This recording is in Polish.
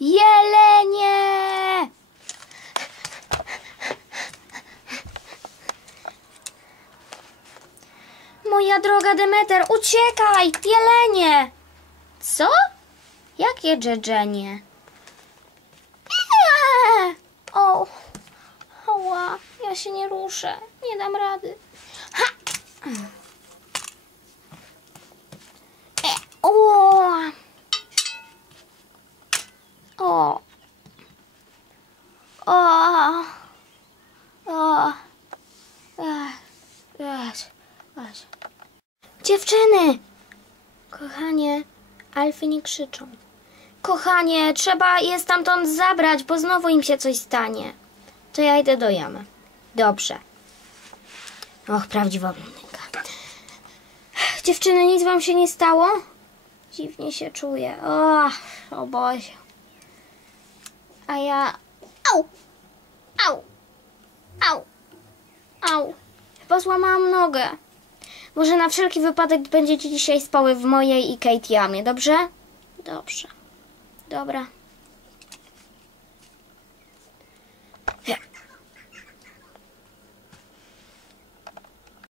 Jelenie! Moja droga Demeter, uciekaj! Jelenie! Co? Jakie dżedżenie? O! Ała, ja się nie ruszę. Nie dam rady. Ha! E, o! O! Dziewczyny! Kochanie, alfy nie krzyczą. Kochanie, trzeba je stamtąd zabrać, bo znowu im się coś stanie. To ja idę do jamy. Dobrze. Och, prawdziwa blondynka. Dziewczyny, nic wam się nie stało? Dziwnie się czuję. O, o Boże. A ja... Au! Au! Au! Au! Chyba złamałam nogę. Może na wszelki wypadek będziecie dzisiaj spały w mojej i Kate jamie, dobrze? Dobrze. Dobra.